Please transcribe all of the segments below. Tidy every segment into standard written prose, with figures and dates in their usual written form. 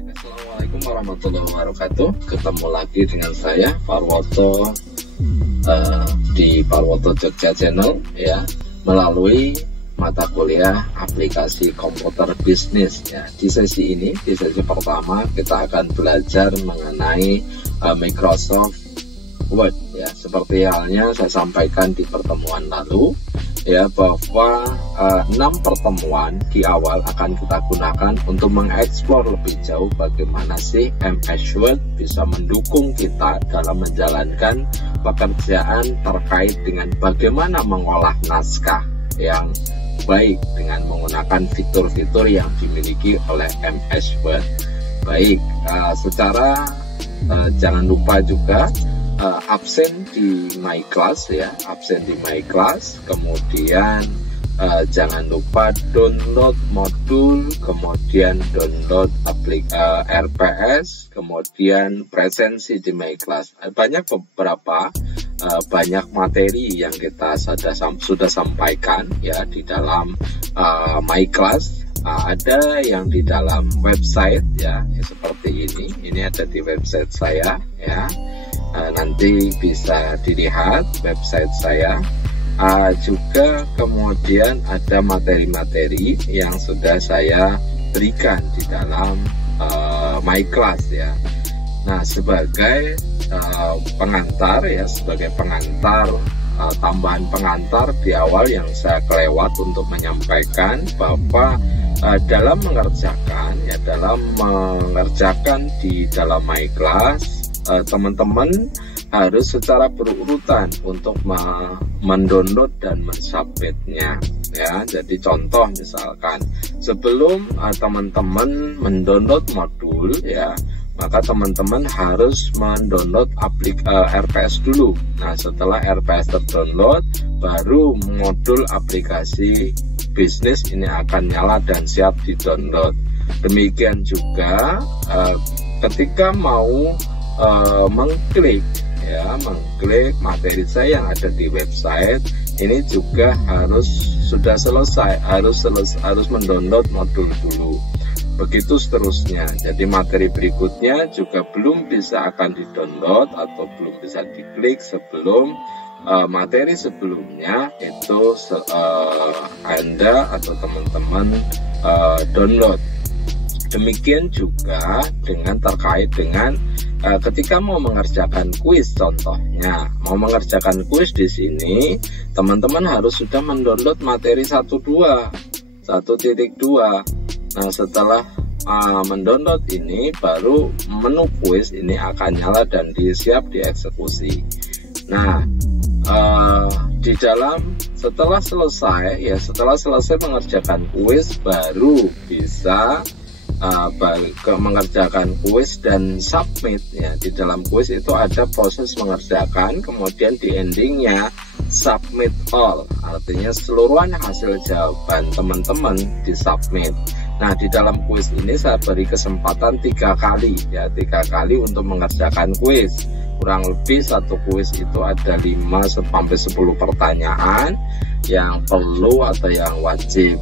Assalamualaikum warahmatullahi wabarakatuh. Ketemu lagi dengan saya Parwoto di Parwoto Jogja Channel ya, melalui mata kuliah aplikasi komputer bisnis ya. Di sesi ini, di sesi pertama kita akan belajar mengenai Microsoft Word ya. Seperti halnya saya sampaikan di pertemuan lalu ya, bahwa 6 pertemuan di awal akan kita gunakan untuk mengeksplor lebih jauh bagaimana sih MS Word bisa mendukung kita dalam menjalankan pekerjaan terkait dengan bagaimana mengolah naskah yang baik dengan menggunakan fitur-fitur yang dimiliki oleh MS Word. Baik, secara jangan lupa juga absen di My Class ya, absen di My Class, kemudian jangan lupa download modul, kemudian download RPS, kemudian presensi di My Class. Banyak banyak materi yang kita sudah sampaikan ya di dalam My Class. Ada yang di dalam website ya, seperti ini ada di website saya ya. Nanti bisa dilihat website saya. Juga kemudian ada materi-materi yang sudah saya berikan di dalam My Class ya. Nah, sebagai pengantar ya, sebagai pengantar, tambahan pengantar di awal yang saya kelewat untuk menyampaikan bahwa dalam mengerjakan di dalam My Class, teman-teman harus secara berurutan untuk mendownload dan mensubmitnya ya. Jadi contoh misalkan sebelum teman-teman mendownload modul ya, maka teman-teman harus mendownload RPS dulu. Nah, setelah RPS terdownload, baru modul aplikasi bisnis ini akan nyala dan siap di-download. Demikian juga ketika mau mengklik materi saya yang ada di website, ini juga sudah selesai, harus mendownload modul dulu. Begitu seterusnya. Jadi materi berikutnya juga belum bisa akan di-download atau belum bisa diklik sebelum materi sebelumnya itu Anda atau teman-teman download. Demikian juga terkait dengan ketika mau mengerjakan kuis, contohnya mau mengerjakan kuis di sini, teman-teman harus sudah mendownload materi 1.2. Nah, setelah mendownload ini, baru menu kuis ini akan nyala dan siap dieksekusi. Nah, setelah selesai mengerjakan kuis, baru bisa mengerjakan kuis dan submit ya. Di dalam kuis itu ada proses mengerjakan, kemudian di endingnya submit all, artinya seluruhan hasil jawaban teman-teman di submit. Nah, di dalam kuis ini saya beri kesempatan 3 kali untuk mengerjakan kuis. Kurang lebih satu kuis itu ada 5-10 pertanyaan yang perlu atau yang wajib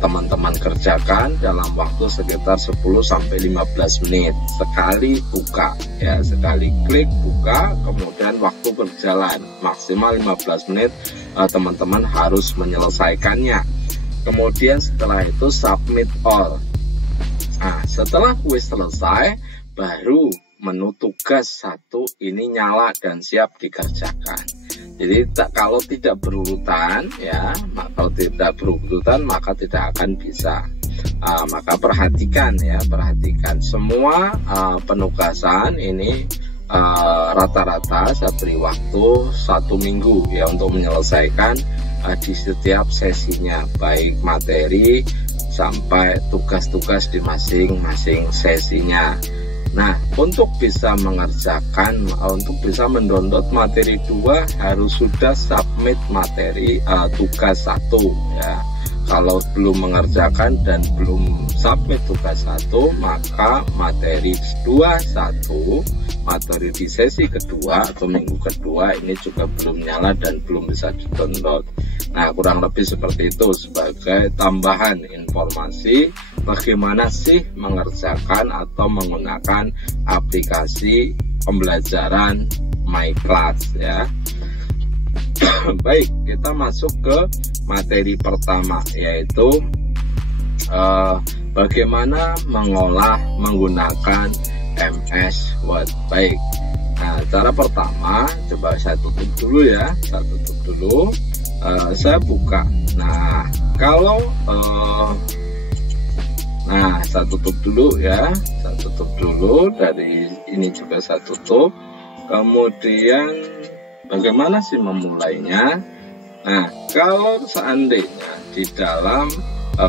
teman-teman kerjakan dalam waktu sekitar 10-15 menit. Sekali buka ya, sekali klik buka, kemudian waktu berjalan maksimal 15 menit, teman-teman harus menyelesaikannya. Kemudian setelah itu submit all. Nah, setelah kuis selesai, baru menu tugas 1 ini nyala dan siap dikerjakan. Jadi kalau tidak berurutan ya, maka tidak akan bisa. Maka perhatikan semua penugasan ini rata-rata saya beri waktu 1 minggu ya untuk menyelesaikan di setiap sesinya, baik materi sampai tugas-tugas di masing-masing sesinya. Nah, untuk bisa mendownload materi 2 harus sudah submit materi tugas 1 ya. Kalau belum mengerjakan dan belum submit tugas 1, maka materi 2.1, materi di sesi kedua atau minggu kedua ini juga belum nyala dan belum bisa di-download. Nah, kurang lebih seperti itu sebagai tambahan informasi bagaimana sih mengerjakan atau menggunakan aplikasi pembelajaran MyClass ya. Baik, kita masuk ke materi pertama, yaitu bagaimana menggunakan MS Word. Baik, nah cara pertama coba saya tutup dulu ya, saya buka. Nah kalau saya tutup dulu ya, dari ini juga saya tutup. Kemudian bagaimana sih memulainya? Nah, kalau seandainya di dalam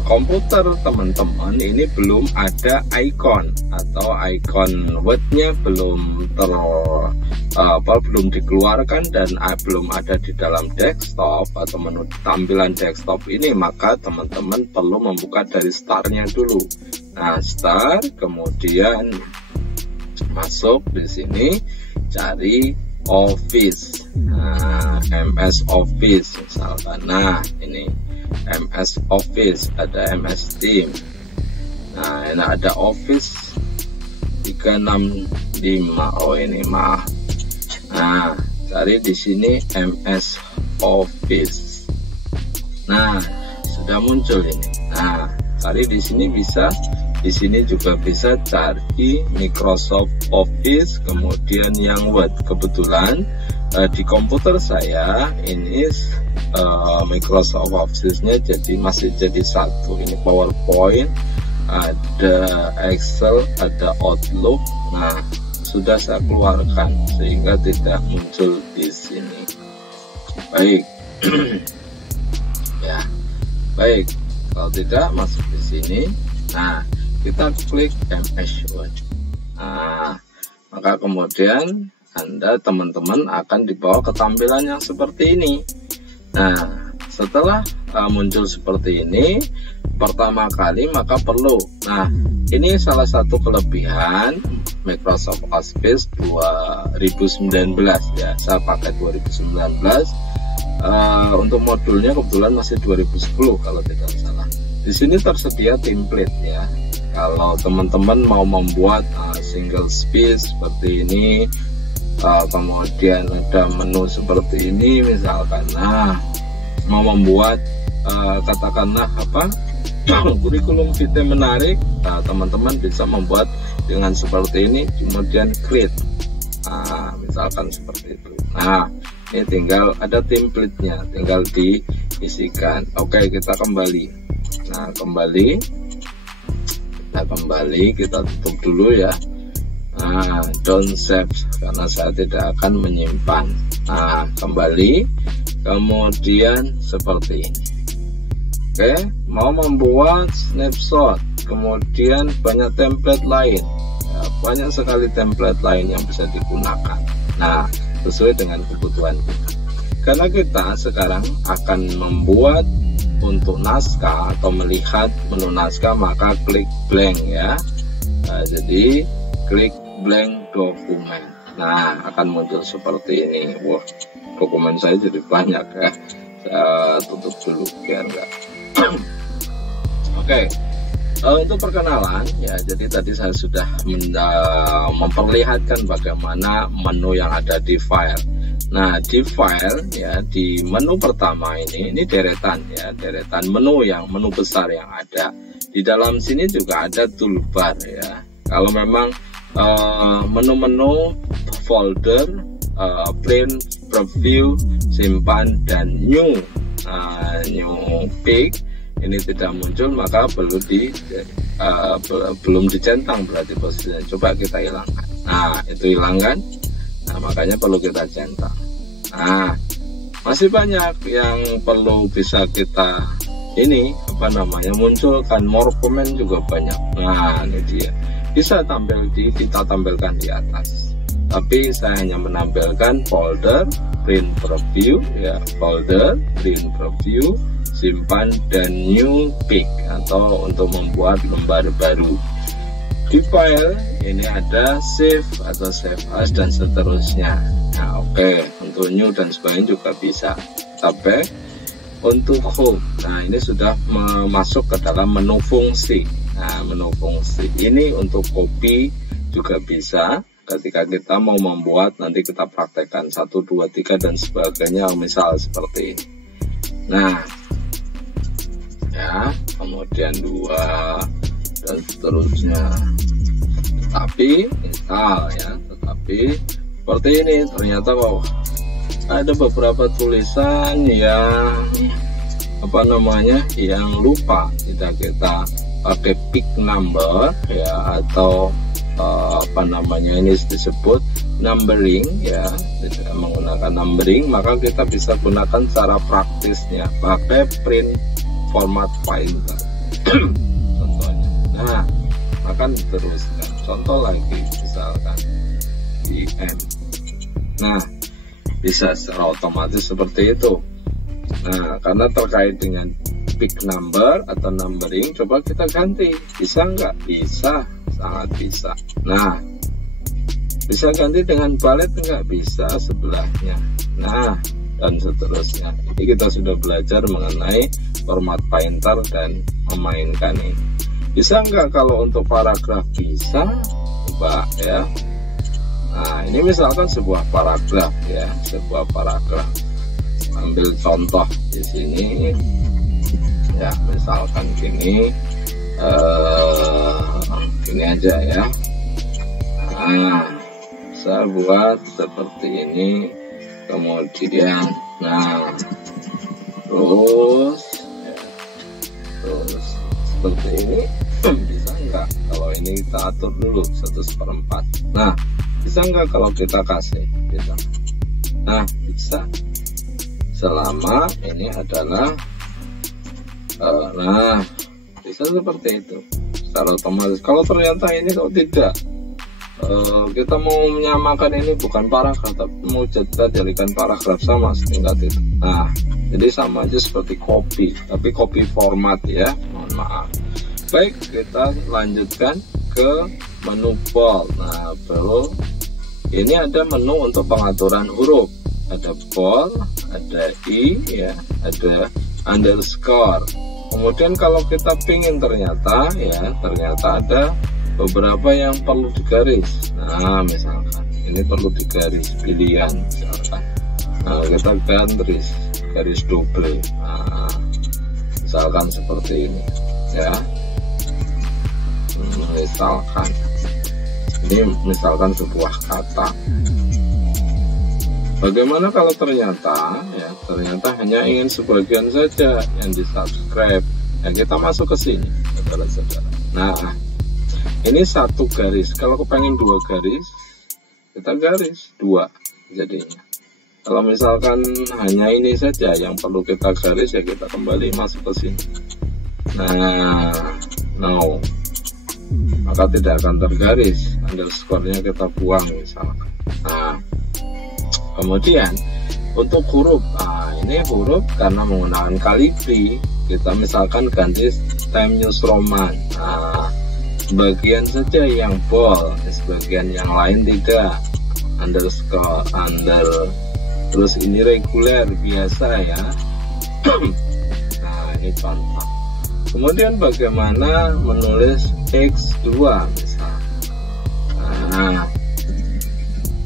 komputer teman-teman ini belum ada icon atau icon Word-nya belum dikeluarkan dan belum ada di dalam desktop atau menu tampilan desktop ini, maka teman-teman perlu membuka dari start-nya dulu. Nah, start, kemudian masuk di sini, cari Office, MS Office misalkan. Nah, ini MS Office, ada MS Team. Nah, ini ada Office 365. Oh, ini maaf. Nah, cari di sini MS Office. Nah, sudah muncul ini. Nah, cari di sini bisa. Di sini juga bisa cari Microsoft Office, kemudian yang Word. Kebetulan di komputer saya ini Microsoft Office-nya masih jadi satu. Ini PowerPoint, ada Excel, ada Outlook. Nah, sudah saya keluarkan sehingga tidak muncul di sini. Baik, ya, baik. Kalau tidak masuk di sini. Nah, kita klik MS Word. Nah, maka kemudian teman-teman akan dibawa ke tampilan yang seperti ini. Nah, setelah muncul seperti ini pertama kali, maka perlu. Nah, ini salah satu kelebihan Microsoft Office 2019 ya. Saya pakai 2019. Untuk modulnya kebetulan masih 2010 kalau tidak salah. Di sini tersedia template ya. Kalau teman-teman mau membuat single space seperti ini, kemudian ada menu seperti ini misalkan. Nah, mau membuat katakanlah kurikulum vitae menarik, teman-teman bisa membuat dengan seperti ini, kemudian create. Nah, misalkan seperti itu. Nah, ini tinggal ada template-nya, tinggal diisikan. Oke, kita kembali. Nah, kita tutup dulu ya. Nah, don't save karena saya tidak akan menyimpan. Nah, kembali, kemudian seperti ini. Oke, mau membuat snapshot, kemudian banyak template lain ya, banyak sekali template lain yang bisa digunakan. Nah, sesuai dengan kebutuhan kita. Karena kita sekarang akan membuat untuk naskah atau melihat menu naskah, maka klik blank ya. Nah, jadi klik blank dokumen. Nah, akan muncul seperti ini. Wah, dokumen saya jadi banyak ya. Saya tutup dulu biar enggak. Oke. Untuk perkenalan ya, jadi tadi saya sudah memperlihatkan bagaimana menu yang ada di file. Nah, di file ya, di menu pertama ini deretan ya, deretan menu besar yang ada. Di dalam sini juga ada toolbar ya. Kalau memang menu-menu folder, print, preview, simpan, dan new pick ini tidak muncul, maka belum dicentang berarti posisinya. Coba kita hilangkan. Nah, itu hilangkan. Nah, makanya perlu kita centang. Nah, masih banyak yang perlu bisa kita munculkan. More comment juga banyak. Nah, ini dia. Bisa kita tampilkan di atas. Tapi saya hanya menampilkan folder, print preview ya, folder, print preview, simpan, dan new pick atau untuk membuat lembar baru. Di file ini ada save atau save as dan seterusnya. Nah, oke, untuk new dan sebagainya juga bisa. Tapi untuk home, nah ini sudah masuk ke dalam menu fungsi. Nah, menu fungsi ini untuk copy juga bisa ketika kita mau membuat, nanti kita praktekkan 1, 2, 3 dan sebagainya, misal seperti ini. Nah ya, kemudian 2 dan seterusnya. Tetapi misal ya, seperti ini ternyata ada beberapa tulisan yang yang lupa, tidak kita pakai pick number ya, atau ini disebut numbering ya, tidak menggunakan numbering, maka kita bisa gunakan cara praktisnya pakai print format pointer. Contohnya, nah akan diteruskan contoh lagi, misalkan IM. Nah, bisa secara otomatis seperti itu. Nah, karena terkait dengan pick number atau numbering, coba kita ganti, bisa nggak? Bisa, sangat bisa. Nah, bisa ganti dengan bullet nggak? Bisa sebelahnya. Nah, dan seterusnya. Ini kita sudah belajar mengenai format pointer dan memainkan ini. Bisa nggak kalau untuk paragraf? Bisa, coba ya. Nah, ini misalkan sebuah paragraf ya, sebuah paragraf. Ambil contoh di sini ya, misalkan gini, gini aja ya. Nah, saya buat seperti ini, kemudian nah terus seperti ini. Bisa nggak kalau ini kita atur dulu 1/4? Nah, bisa nggak kalau kita kasih gitu? Nah, bisa, selama ini adalah nah, bisa seperti itu secara otomatis. Kalau ternyata ini kok tidak, kita mau menyamakan ini bukan paragraf, tapi mau kita jadikan paragraf sama setingkat itu. Nah, jadi sama aja seperti copy, tapi copy format ya, mohon maaf. Baik, kita lanjutkan ke menu bold. Nah, bold ini ada menu untuk pengaturan huruf, ada bold, ada i ya, ada underscore. Kemudian kalau kita pingin ternyata ada beberapa yang perlu digaris. Nah, misalkan ini perlu digaris pilihan misalkan. Nah, kita garis double. Nah, misalkan seperti ini ya. Misalkan sebuah kata. Bagaimana kalau ternyata hanya ingin sebagian saja yang di subscribe? Nah, kita masuk ke sini, saudara-saudara. Nah, ini 1 garis. Kalau kepengen 2 garis, kita garis 2 jadinya. Kalau misalkan hanya ini saja yang perlu kita garis, ya kita kembali masuk ke sini. Nah, no, maka tidak akan tergaris, underscore-nya kita buang misalkan. Nah, kemudian untuk huruf, nah ini huruf karena menggunakan Calibri, kita misalkan ganti Times New Roman. Nah, sebagian saja yang bold, sebagian yang lain tidak, underscore, terus ini reguler biasa ya. Nah, ini contoh. Kemudian bagaimana menulis X2 misal. Nah,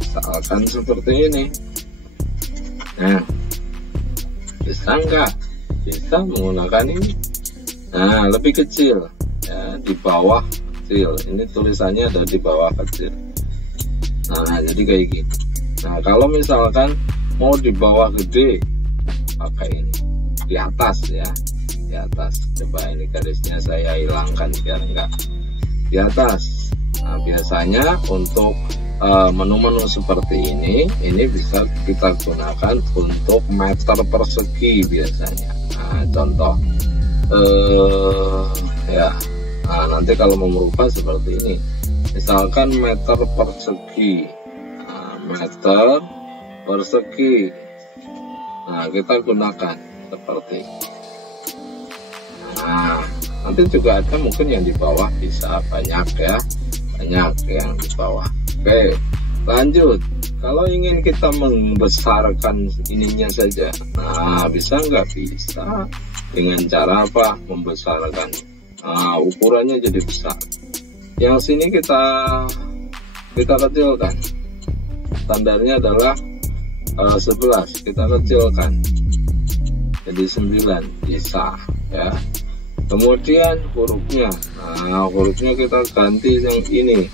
misalkan seperti ini. Nah, bisa nggak? Bisa menggunakan ini. Nah, lebih kecil ya, di bawah kecil. Ini tulisannya ada di bawah kecil. Nah, jadi kayak gini. Nah, kalau misalkan mau di bawah gede, pakai ini. Di atas ya, di atas. Coba ini garisnya saya hilangkan biar enggak di atas. Nah, biasanya untuk menu-menu seperti ini bisa kita gunakan untuk meter persegi biasanya. Nah, contoh ya. Nah, nanti kalau mau merubah seperti ini, misalkan meter persegi. Nah, meter persegi. Nah, kita gunakan seperti ini. Nah, nanti juga ada mungkin yang di bawah, bisa banyak ya, banyak yang di bawah. Oke, lanjut. Kalau ingin kita membesarkan ininya saja, nah bisa nggak? Bisa dengan cara apa? Membesarkan. Nah, ukurannya jadi besar. Yang sini kita kecilkan. Standarnya adalah 11, kita kecilkan jadi 9, bisa ya. Kemudian hurufnya, nah hurufnya kita ganti yang ini,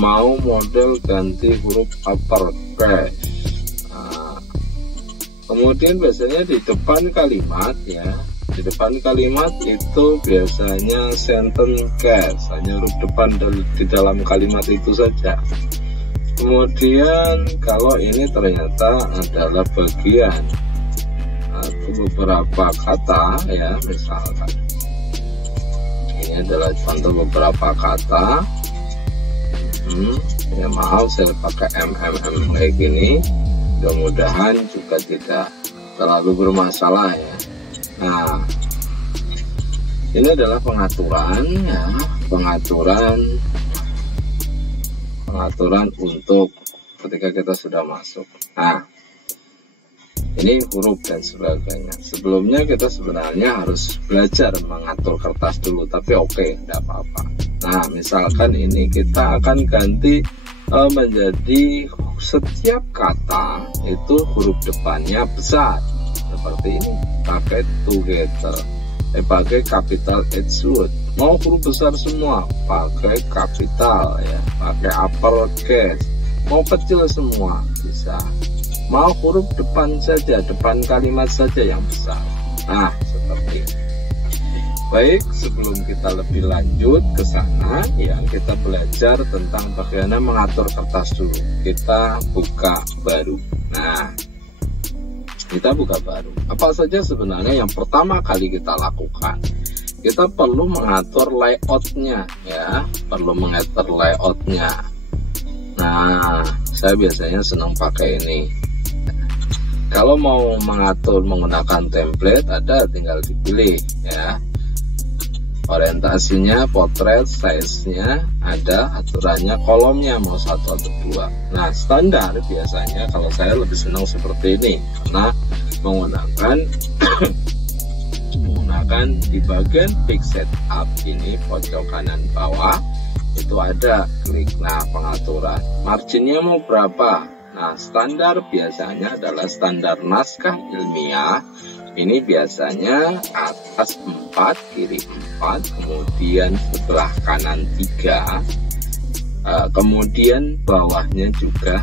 mau model ganti huruf uppercase. Nah, kemudian biasanya di depan kalimat ya, di depan kalimat itu biasanya sentence case, hanya huruf depan di dalam kalimat itu saja. Kemudian kalau ini ternyata adalah bagian atau beberapa kata ya, misalkan ini adalah contoh beberapa kata. Ya maaf saya pakai kayak gini, mudah-mudahan juga tidak terlalu bermasalah ya. Nah, ini adalah pengaturan ya, pengaturan untuk ketika kita sudah masuk. Nah, ini huruf dan sebagainya. Sebelumnya kita sebenarnya harus belajar mengatur kertas dulu, tapi oke, tidak apa-apa. Nah, misalkan ini kita akan ganti menjadi setiap kata itu huruf depannya besar seperti ini, pakai together, pakai capital H word. Mau huruf besar semua pakai kapital ya, pakai uppercase. Mau kecil semua bisa. Mau huruf depan saja, depan kalimat saja yang besar. Nah, seperti ini. Baik, sebelum kita lebih lanjut ke sana ya, kita belajar tentang bagaimana mengatur kertas dulu. Kita buka baru. Nah, kita buka baru. Apa saja sebenarnya yang pertama kali kita lakukan? Kita perlu mengatur layoutnya ya, perlu mengatur layoutnya. Nah, saya biasanya senang pakai ini. Kalau mau mengatur menggunakan template, ada tinggal dipilih ya. Orientasinya, potret, size-nya ada, aturannya, kolomnya mau 1 atau 2. Nah, standar biasanya kalau saya lebih senang seperti ini karena menggunakan di bagian Quick Setup ini, pojok kanan bawah itu ada klik. Nah, pengaturan marginnya mau berapa. Nah, standar biasanya adalah standar naskah ilmiah. Ini biasanya atas 4, kiri 4, kemudian sebelah kanan 3, kemudian bawahnya juga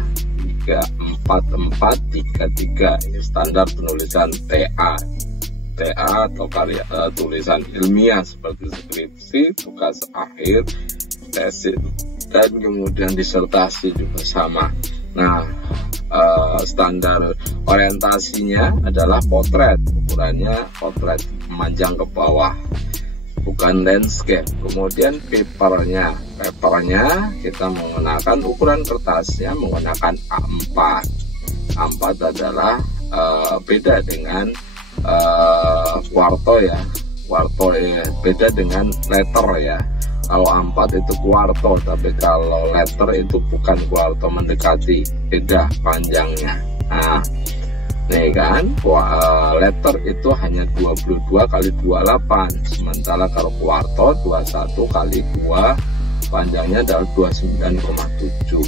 3, 4, 4, 3, 3. Ini standar penulisan TA atau karya tulisan ilmiah seperti skripsi, tugas akhir, tesis, dan kemudian disertasi juga sama. Nah, standar orientasinya adalah potret, ukurannya potret memanjang ke bawah, bukan landscape. Kemudian papernya kita menggunakan ukuran kertasnya menggunakan A4. A4 adalah beda dengan kuarto ya, beda dengan letter ya. Kalau A4 itu kuarto, tapi kalau letter itu bukan kuarto, mendekati, beda panjangnya. Nah, nih kan, letter itu hanya 22 kali 28, sementara kalau kuarto 21 kali 2, panjangnya adalah 29,7.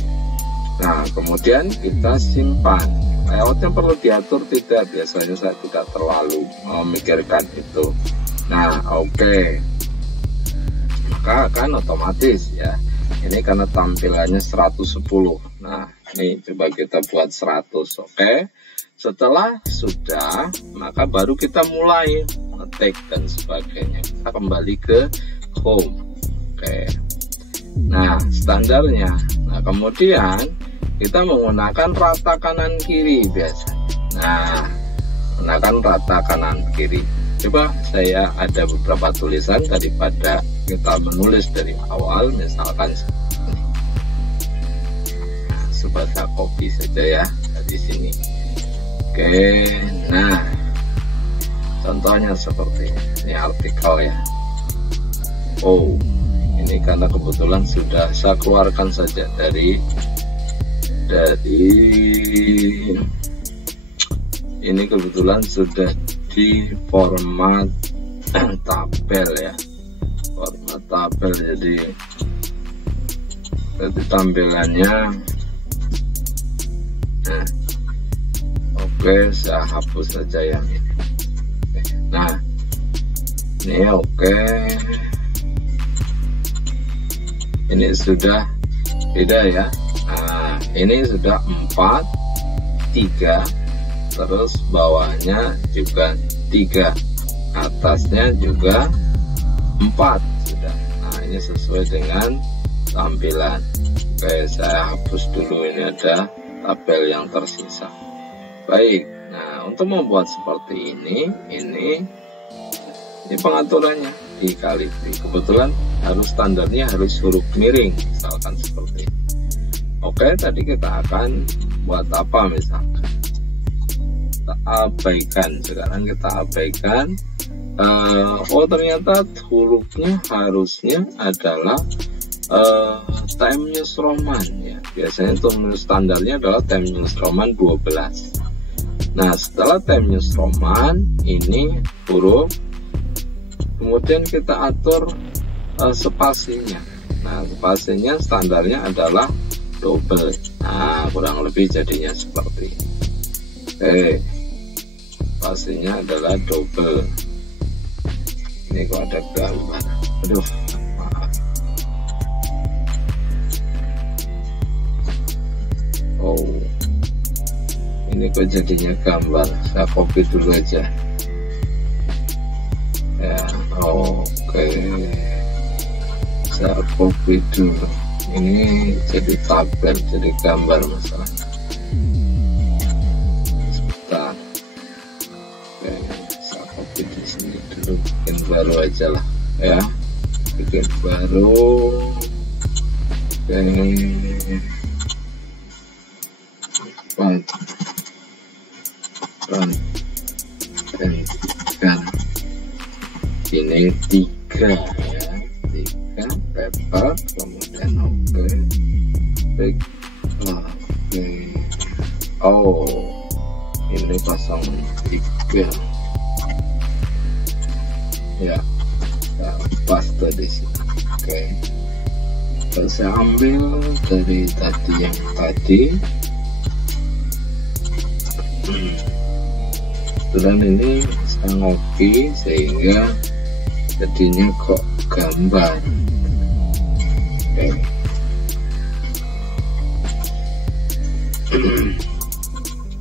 Nah, kemudian kita simpan. Layoutnya perlu diatur tidak? Biasanya saya tidak terlalu memikirkan itu. Nah, oke. Maka akan otomatis ya. Ini karena tampilannya 110. Nah, ini coba kita buat 100, oke. Setelah sudah, maka baru kita mulai ngetik dan sebagainya. Kita kembali ke home. Oke. Nah, standarnya. Nah, kemudian kita menggunakan rata kanan kiri biasanya. Nah, menggunakan rata kanan kiri. Coba saya ada beberapa tulisan daripada kita menulis dari awal, misalkan coba saya copy saja ya dari sini. Oke, nah contohnya seperti ini artikel ya. Oh, ini karena kebetulan sudah saya keluarkan saja dari ini kebetulan sudah di format tabel ya, format tabel, jadi tampilannya. Nah, oke, saya hapus saja yang ini. Nah, ini oke, ini sudah beda ya. Nah, ini sudah 4, 3, terus bawahnya juga 3, atasnya juga 4 sudah. Nah, ini sesuai dengan tampilan. Oke, saya hapus dulu, ini ada tabel yang tersisa. Baik, nah untuk membuat seperti ini pengaturannya di Calibri. Kebetulan harus standarnya harus huruf miring, misalkan seperti ini. Oke, tadi kita akan buat apa misalkan? Kita abaikan, sekarang kita abaikan. Oh ternyata hurufnya harusnya adalah Times New Roman ya. Biasanya untuk standarnya adalah Times New Roman 12. Nah, setelah Times New Roman ini huruf, kemudian kita atur spasinya. Nah, spasinya standarnya adalah double. Nah, kurang lebih jadinya seperti ini. Oke, spasinya adalah double. Ini kok ada gambar, aduh, maaf. Oh, ini kok jadinya gambar. Saya copy dulu aja ya. Oke, saya copy dulu. Ini jadi tabel, jadi gambar masalahnya. Sebentar. Oke, saya copy di sini dulu, bikin baru aja lah ya, bikin baru. Oke, ini 3 ya, 3 paper, kemudian oke. Baik, oke. Oh, ini pasang 3 ya, paste di sini. Oke, terus saya ambil dari tadi yang tadi. Dan ini saya ngopi sehingga jadinya kok gambar. Oke.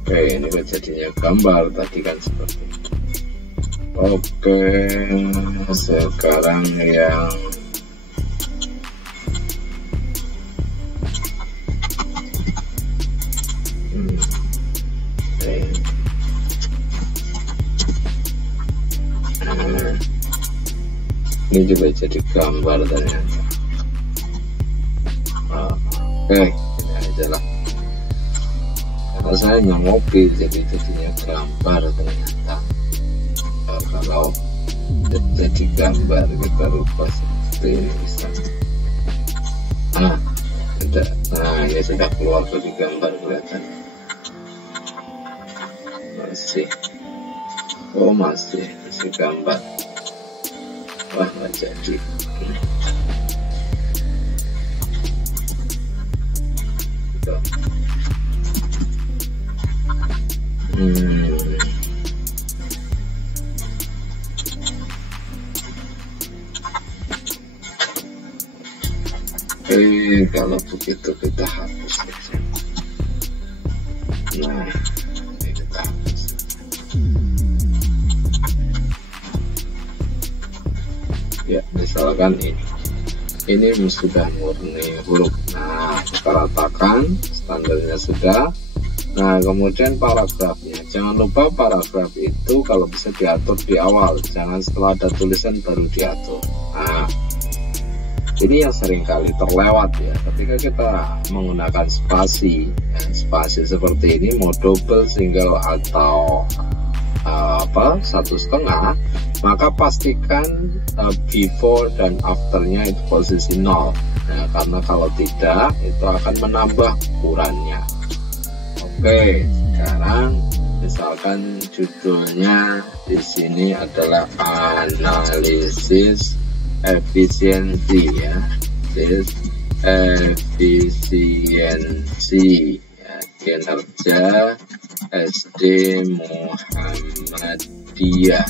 Oke, ini kok jadinya gambar, tadi kan seperti itu. Oke, sekarang yang ini juga jadi gambar ternyata. Oke, ini aja lah. Karena saya hanya ngopi, jadi jadinya gambar ternyata. Kalau jadi gambar kita lupa seperti ini misalnya. Nah, ini sudah keluar dari gambar kelihatan. Masih, oh masih gambar. Wah, nggak jadi. Kalau begitu kita hapus saja. Nah, ini kita hapus. Ya, misalkan ini sudah murni huruf. Nah, kita ratakan, standarnya sudah. Nah, kemudian paragrafnya, jangan lupa paragraf itu kalau bisa diatur di awal, jangan setelah ada tulisan baru diatur. Nah, ini yang seringkali terlewat ya, ketika kita menggunakan spasi ya, spasi seperti ini mau double, single atau 1/2, maka pastikan before dan afternya itu posisi 0 ya, karena kalau tidak itu akan menambah ukurannya. Oke, sekarang misalkan judulnya di sini adalah analisis efisiensi ya, this efisiensi ya, kinerja SD Muhammadiyah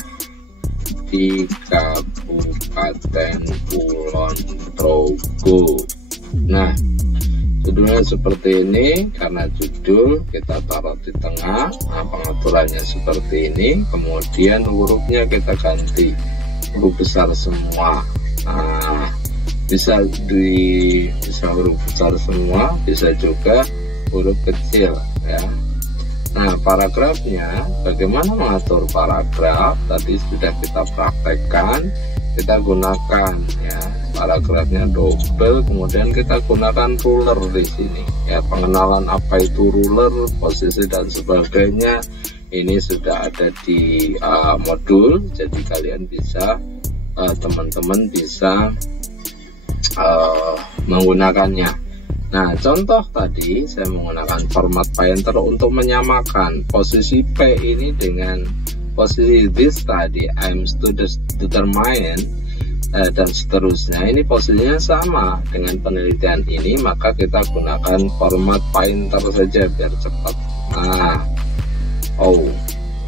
di Kabupaten Kulon Progo. Nah, judulnya seperti ini, karena judul kita taruh di tengah. Nah, pengaturannya seperti ini, kemudian hurufnya kita ganti huruf besar semua. Nah, bisa huruf besar semua, bisa juga huruf kecil ya. Nah, paragrafnya, bagaimana mengatur paragraf tadi sudah kita praktekkan. Kita gunakan ya, paragrafnya double, kemudian kita gunakan ruler di sini ya. Pengenalan apa itu ruler, posisi dan sebagainya, ini sudah ada di modul, jadi kalian bisa teman-teman bisa menggunakannya. Nah, contoh tadi saya menggunakan format Painter untuk menyamakan posisi P ini dengan posisi this tadi, I'm student determine dan seterusnya. Ini posisinya sama dengan penelitian ini, maka kita gunakan format Painter saja biar cepat. Nah, oh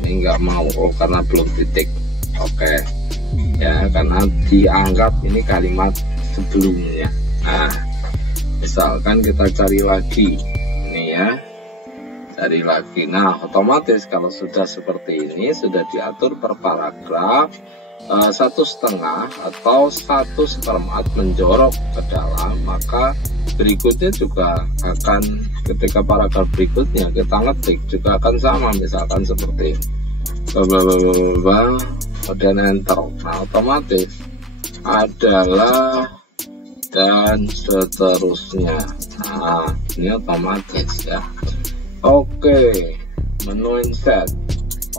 ini nggak mau, karena belum titik. Oke ya, karena dianggap ini kalimat sebelumnya. Nah, misalkan kita cari lagi ini ya, cari lagi. Nah, otomatis kalau sudah seperti ini, sudah diatur per paragraf 1,5 atau 1/4 menjorok ke dalam, maka berikutnya juga akan, ketika paragraf berikutnya kita ngetik juga akan sama, misalkan seperti kemudian enter. Nah, otomatis adalah dan seterusnya. Nah, ini otomatis ya. Oke, menu insert.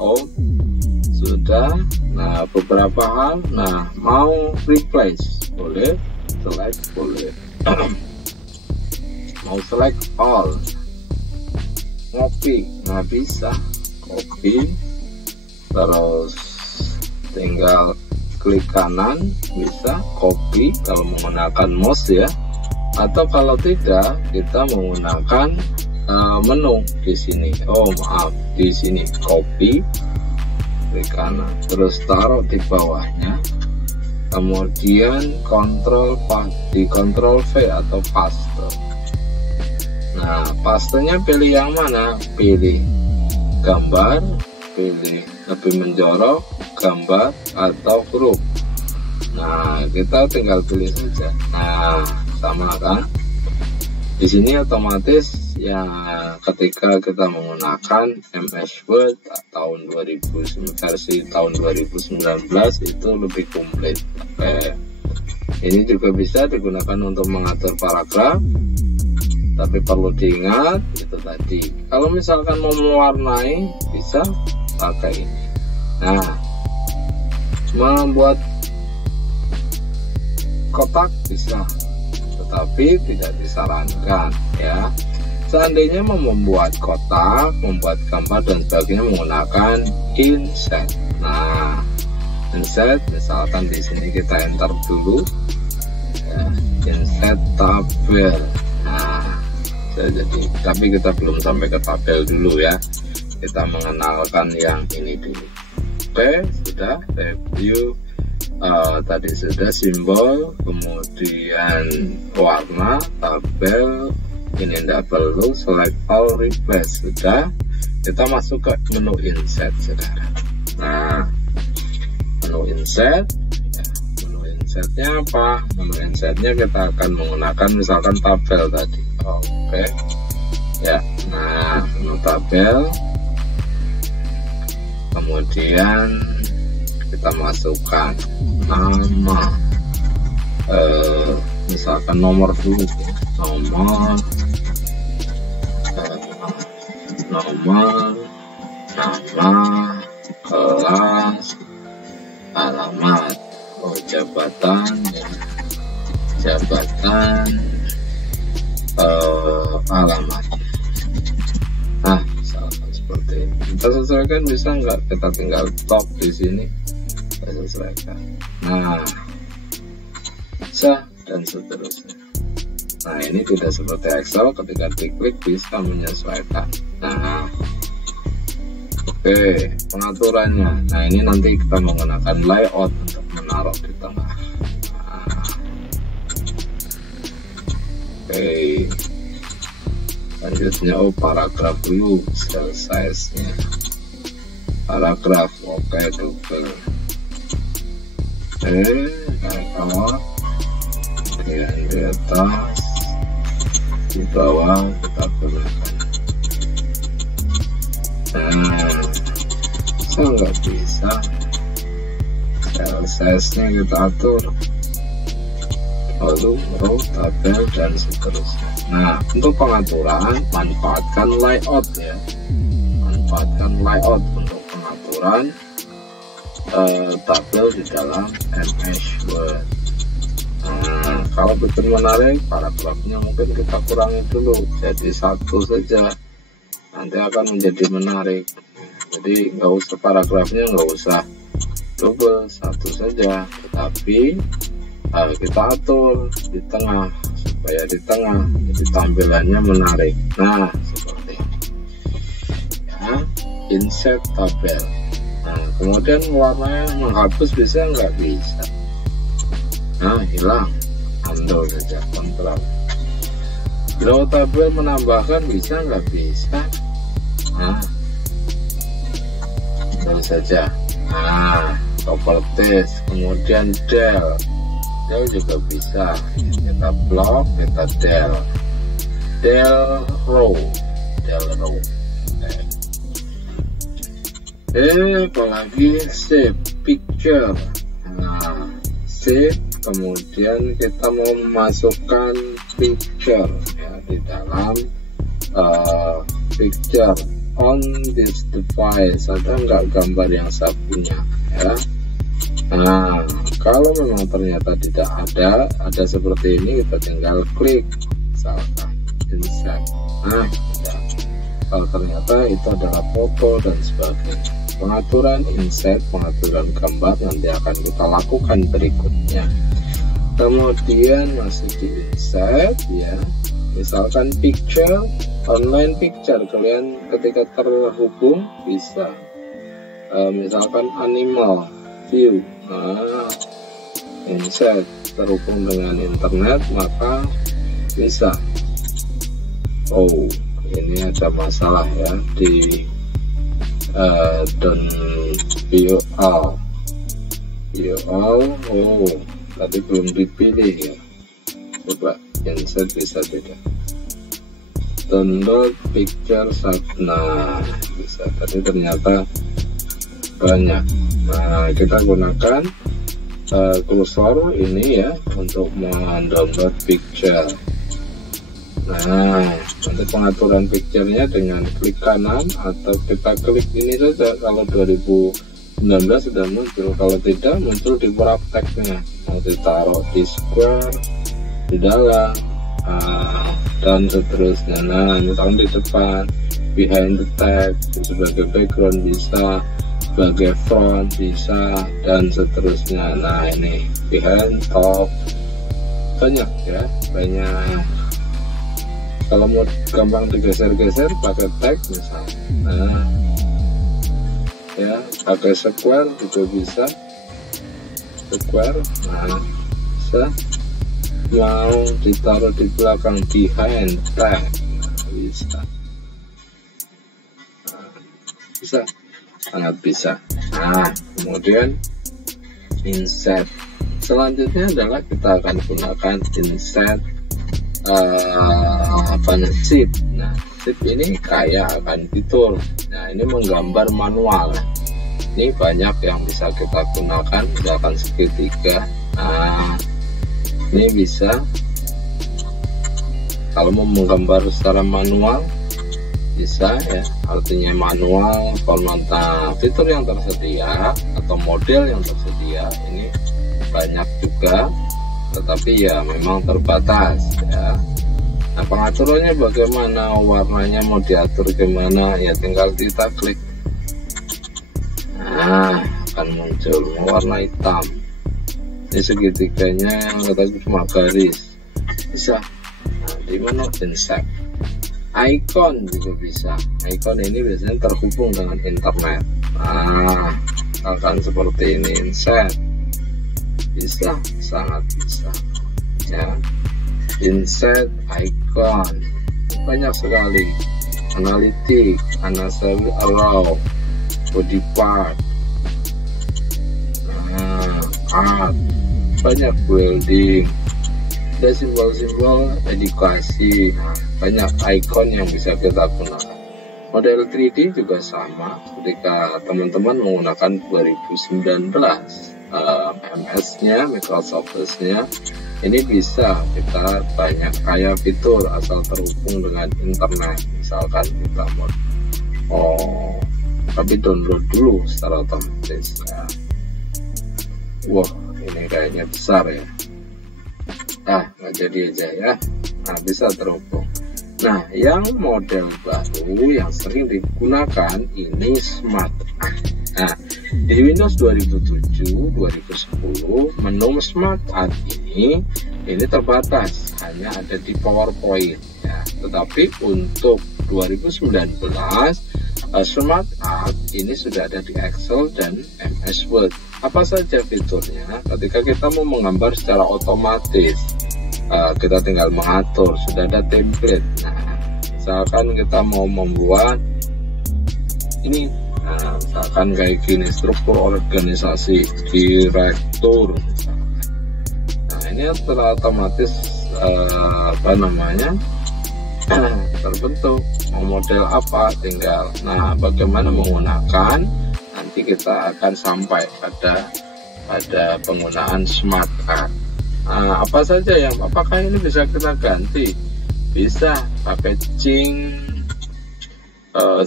Oh, sudah. Nah, beberapa hal. Nah, mau replace boleh, select boleh. Mau select all, copy, nah bisa copy, terus tinggal klik kanan bisa copy kalau menggunakan mouse ya, atau kalau tidak kita menggunakan menu di sini. Oh maaf, di sini copy, klik kanan, terus taruh di bawahnya, kemudian di Ctrl V atau paste. Nah, pastenya pilih yang mana? Pilih gambar, pilih lebih menjorok, gambar atau huruf. Nah, kita tinggal pilih saja. Nah, sama kan? Di sini otomatis ya, ketika kita menggunakan MS Word versi tahun 2019 itu lebih komplit. Oke. Ini juga bisa digunakan untuk mengatur paragraf, tapi perlu diingat itu tadi, kalau misalkan mau mewarnai bisa pakai ini. Nah, membuat kotak bisa, tetapi tidak disarankan ya. Seandainya mau membuat kotak, membuat gambar dan sebagainya menggunakan insert. Nah, insert misalkan di sini kita enter dulu ya, insert tabel. Nah, jadi tapi kita belum sampai ke tabel dulu ya, kita mengenalkan yang ini dulu. Oke, sudah review. Tadi sudah simbol, kemudian warna, tabel, ini tidak perlu, select all, replace, sudah. Kita masuk ke menu insert sekarang. Nah, menu insert ya, menu insertnya apa? Menu insertnya kita akan menggunakan misalkan tabel tadi. Oke ya. Nah, menu tabel, kemudian kita masukkan nama, misalkan nomor dulu, nomor, nama, kelas, alamat, jabatan ya, jabatan, alamat. Nah, misalkan seperti ini. Kita sesuaikan bisa nggak? Kita tinggal top di sini, kita sesuaikan. Nah, dan seterusnya. Nah, ini tidak seperti Excel, ketika diklik bisa menyesuaikan. Nah, oke, pengaturannya. Nah, ini nanti kita menggunakan layout untuk menaruh di tengah. Nah, oke, selanjutnya paragraf dulu, cell size-nya. Paragraf, oke, double. Bawah, kemudian di atas, di bawah kita gunakan. Nah, saya nggak bisa cell size-nya kita atur, lalu row, tabel, dan seterusnya. Nah, untuk pengaturan manfaatkan layout ya, manfaatkan layout untuk pengaturan tabel di dalam MS Word. Nah, kalau bikin menarik, paragrafnya mungkin kita kurangi dulu jadi satu saja, nanti akan menjadi menarik. Jadi nggak usah paragrafnya, nggak usah double, satu saja, tetapi kita atur di tengah supaya di tengah jadi tampilannya menarik. Nah, seperti ini ya, insert tabel. Nah, kemudian warnanya menghapus bisa nggak? Bisa. Nah, hilang, ambil saja, kontrol. Draw tabel menambahkan bisa nggak? Bisa. Nah, ambil saja. Nah, properties, kemudian del juga bisa. Kita block, kita del row. Apalagi save picture. Nah, save, kemudian kita mau memasukkan picture ya di dalam picture on this device. Ada nggak gambar yang saya punya ya? Nah, kalau memang ternyata tidak ada seperti ini, kita tinggal klik misalkan insert. Nah, ya. Kalau ternyata itu adalah foto dan sebagainya, pengaturan insert, pengaturan gambar nanti akan kita lakukan berikutnya. Kemudian masih di insert ya, misalkan picture, online picture, kalian ketika terhubung bisa misalkan animal view. Nah, insert, terhubung dengan internet maka bisa. Oh, ini ada masalah ya di don't view all. Oh, tadi belum dipilih ya. Coba insert bisa tidak? Download picture nah bisa, tadi ternyata banyak. Nah, kita gunakan kursor ini ya untuk mendownload picture. Nah, nanti pengaturan picture-nya dengan klik kanan atau kita klik ini saja. Kalau 2019 sudah muncul, kalau tidak muncul di wrap text-nya. Mau ditaruh di square, di dalam, dan seterusnya. Nah, misalkan di depan, behind the text, sebagai background bisa, sebagai front bisa, dan seterusnya. Nah, ini behind, top, banyak ya, banyak. Kalau mau gampang digeser-geser pakai tag misalnya. Nah, ya pakai square juga bisa, square. Nah, bisa. Mau ditaruh di belakang behind tag, bisa. Nah, bisa, sangat bisa. Nah, kemudian insert. Selanjutnya adalah kita akan gunakan insert sheet. Nah, sheet ini kaya akan fitur. Nah, ini menggambar manual. Ini banyak yang bisa kita gunakan, misalkan segitiga. Nah, ini bisa. Kalau mau menggambar secara manual bisa ya, artinya manual format. Fitur yang tersedia atau model yang tersedia ini banyak juga, tetapi ya memang terbatas ya. Nah, pengaturannya bagaimana, warnanya mau diatur gimana ya, tinggal kita klik. Nah, akan muncul warna hitam. Ini segitiganya kita cuma garis, bisa. Nah, di mana insert icon juga bisa. Icon ini biasanya terhubung dengan internet. Nah, akan seperti ini, insert bisa, sangat bisa ya. Insert icon banyak sekali, analitik, analysis arrow, body part, art, banyak building, ada simbol-simbol edukasi. Nah, banyak icon yang bisa kita gunakan. Model 3D juga sama, ketika teman-teman menggunakan 2019 MS-nya, Microsoft Office-nya, ini bisa kita banyak kaya fitur asal terhubung dengan internet. Misalkan kita mau tapi download dulu secara otomatis ya. Wah, ini kayaknya besar ya. Nggak jadi aja ya. Nah, bisa terhubung. Nah, yang model baru yang sering digunakan ini Smart Art. Nah, di Windows 2007, 2010, menu Smart Art ini terbatas, hanya ada di PowerPoint ya. Tetapi untuk 2019, Smart Art ini sudah ada di Excel dan MS Word. Apa saja fiturnya? Ketika kita mau menggambar secara otomatis, kita tinggal mengatur, sudah ada template. Nah, misalkan kita mau membuat ini, misalkan kayak gini, struktur organisasi, direktur. Nah, ini secara otomatis terbentuk. Mau model apa tinggal. Nah, bagaimana menggunakan, nanti kita akan sampai pada penggunaan Smart Art. Nah, apa saja yang, apakah ini bisa kita ganti? Bisa pakai Cing,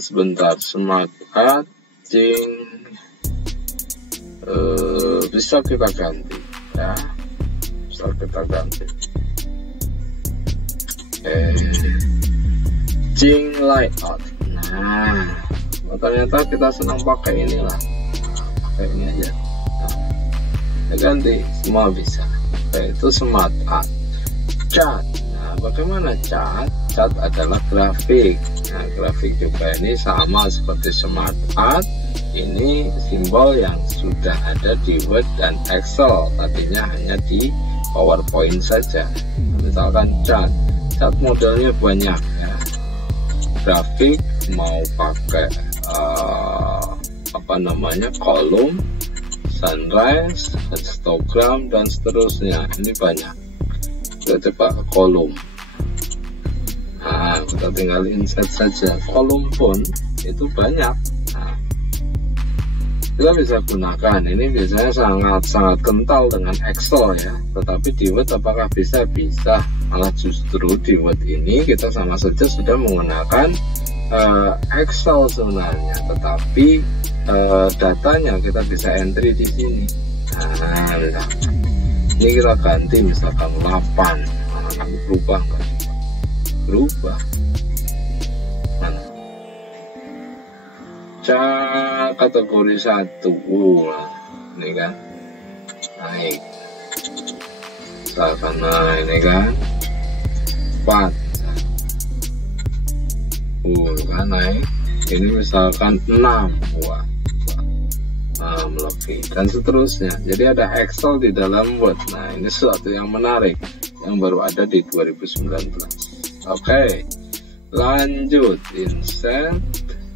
sebentar, Smart Art, Cing, bisa kita ganti ya, bisa kita ganti. Cing Layout. Nah, ternyata kita senang pakai inilah, pakai ini aja. Nah, ganti, semua bisa. Itu Smart Art. Cat. Nah, bagaimana cat? Cat adalah grafik. Nah, grafik juga ini sama seperti Smart Art. Ini simbol yang sudah ada di Word dan Excel. Tadinya hanya di PowerPoint saja. Misalkan cat modelnya banyak ya. Grafik mau pakai kolom, sunrise, histogram, dan seterusnya. Ini banyak. Kita coba kolom. Nah, kita tinggal insert saja. Kolom pun itu banyak. Nah, kita bisa gunakan. Ini biasanya sangat kental dengan Excel ya. Tetapi di Word apakah bisa? Bisa. Malah justru di Word ini kita sama saja sudah menggunakan Excel sebenarnya, tetapi datanya kita bisa entry di sini. Nah, ini kita ganti misalkan 8. Nah, berubah nggak? Berubah. Mana? Kategori 1. Ini kan naik. Misalkan, nah ini kan 4. Kan naik. Ini misalkan 6. Wah, lebih, dan seterusnya. Jadi ada Excel di dalam Word. Nah, ini sesuatu yang menarik yang baru ada di 2019. Oke, lanjut. Insert,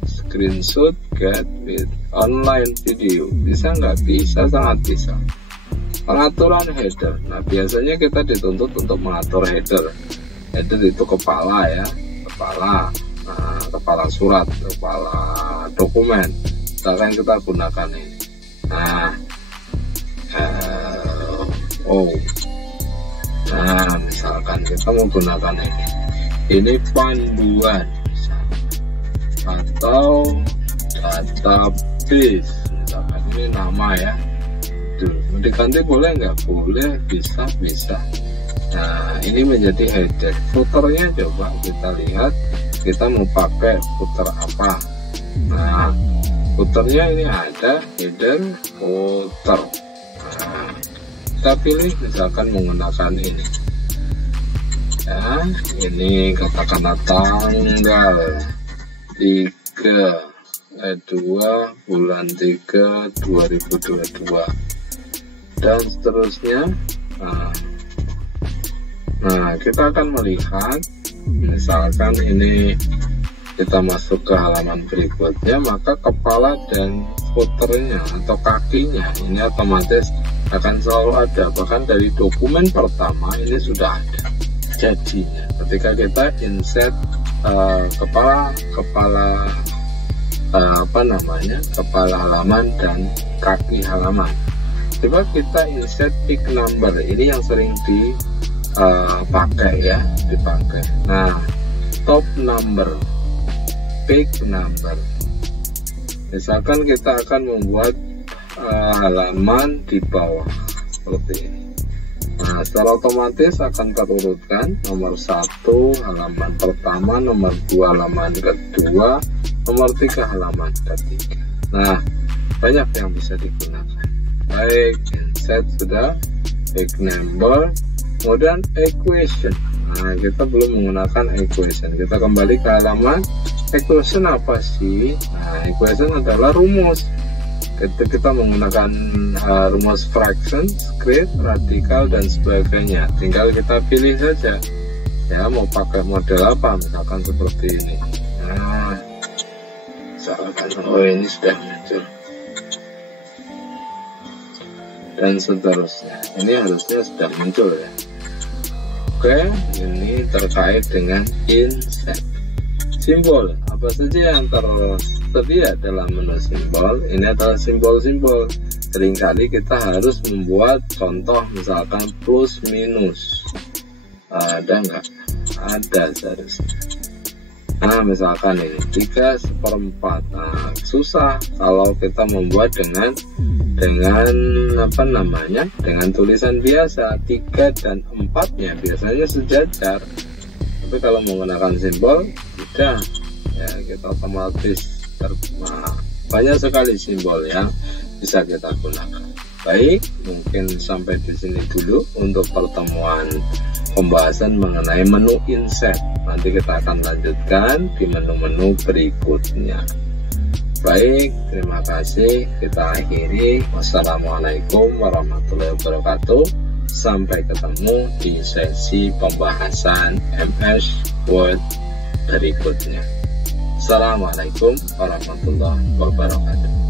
screenshot, get with online video. Bisa nggak? Bisa, sangat bisa. Pengaturan header. Nah, biasanya kita dituntut untuk mengatur header. Header itu kepala ya, kepala. Nah, kepala surat, kepala dokumen. Sekarang kita gunakan ini. Nah, nah, misalkan kita menggunakan ini panduan atau database, misalkan ini nama ya. Mau diganti boleh nggak? Boleh, bisa. Nah, ini menjadi header. Footernya coba kita lihat, kita mau pakai footer apa. Nah, footernya ini ada header, footer. Nah, kita pilih misalkan menggunakan ini ya, ini katakanlah tanggal 2 bulan 3 2022 dan seterusnya. Nah, kita akan melihat misalkan ini kita masuk ke halaman berikutnya, maka kepala dan footernya atau kakinya ini otomatis akan selalu ada, bahkan dari dokumen pertama ini sudah ada. Jadinya ketika kita insert kepala halaman dan kaki halaman, coba kita insert pick number, ini yang sering dipakai. Nah, top number, pick number, misalkan kita akan membuat halaman di bawah seperti ini. Nah, secara otomatis akan terurutkan nomor 1 halaman pertama, nomor 2 halaman kedua, nomor 3 halaman ketiga. Nah, banyak yang bisa digunakan. Baik, insert sudah, pick number, kemudian equation. Nah, kita belum menggunakan equation. Kita kembali ke halaman. Equation apa sih? Nah, equation adalah rumus. Kita menggunakan rumus fraction, square, radikal dan sebagainya. Tinggal kita pilih saja ya mau pakai model apa, misalkan seperti ini. Nah, misalkan ini sudah muncul dan seterusnya. Ini harusnya sudah muncul ya. Oke, ini terkait dengan insert. Simbol apa saja yang tersedia dalam menu simbol? Ini adalah simbol-simbol. Seringkali kita harus membuat contoh, misalkan plus minus. Ada nggak? Ada seharusnya. Nah, misalkan ini 3/4. Nah, susah kalau kita membuat dengan dengan tulisan biasa. 3 dan 4-nya biasanya sejajar. Tapi kalau menggunakan simbol, tidak ya, kita otomatis banyak sekali simbol yang bisa kita gunakan. Baik, mungkin sampai di sini dulu untuk pertemuan pembahasan mengenai menu insert. Nanti kita akan lanjutkan di menu-menu berikutnya. Baik, terima kasih. Kita akhiri. Wassalamualaikum warahmatullahi wabarakatuh. Sampai ketemu di sesi pembahasan MS Word berikutnya. Assalamualaikum warahmatullahi wabarakatuh.